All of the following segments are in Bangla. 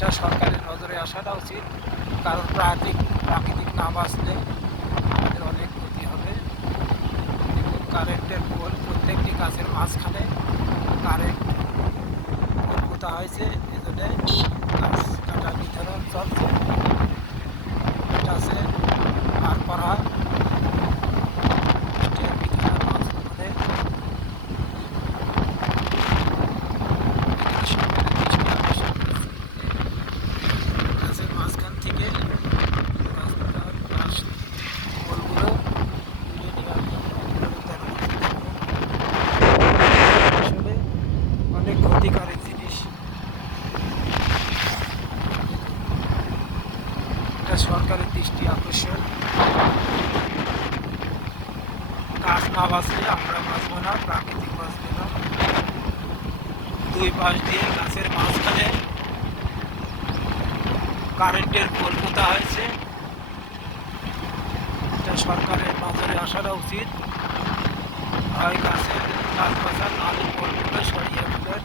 এটা সরকারের নজরে আসাটা উচিত, কারণ প্রাকৃতিক প্রাকৃতিক না বাঁচলে আমাদের অনেক ক্ষতি হবে। কারেন্টের পোল প্রত্যেকটি গাছের মাঝখানে কারেন্ট পোল হয়েছে এই জন্যে গাছ কাটা নিধন চলছে এটা আছে পারপাড়া স্টেট বিধানের মাঝখানে গাছের মাঝখান থেকে রাস্তার পাশ পোলগুলো তুলে নেওয়া আসলে অনেক ক্ষতিকারক জিনিস এটা সরকারের দৃষ্টি আকর্ষণ। গাছ না বাঁচলে আমরা বাঁচবো না, প্রাকৃতিক বাঁচবে না। দুই পাশ দিয়ে গাছের মাঝখানে কারেন্টের পোল পোতা হয়েছে। এটা সরকারের নজরে আসাটা উচিত। হয় গাছের গাছ বাঁচান নাহলে পোলগুলো সরিয়ে ফেলেন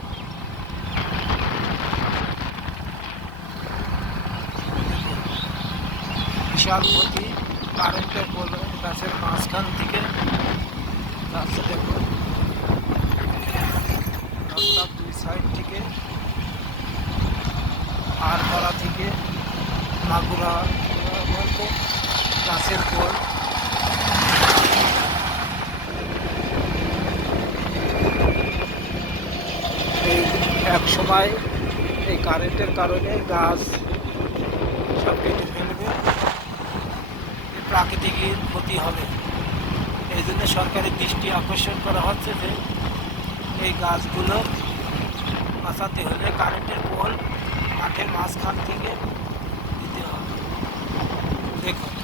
বিশাল ক্ষতি। কারেন্টের পোল গাছের মাঝখান থেকে দেখুন রাস্তার দুই সাইড থেকে আর করা থেকে, মাগুরা বলতে গাছের পোল এই এক সময় এই কারেন্টের কারণে গাছ সব এ প্রাকৃতিক ক্ষতি হবে। এই জন্য সরকারের দৃষ্টি আকর্ষণ করা হচ্ছে যে এই গাছগুলো বাঁচাতে হলে কারেন্টের পোল মাঠের মাঝখান থেকে দিতে হবে। দেখুন।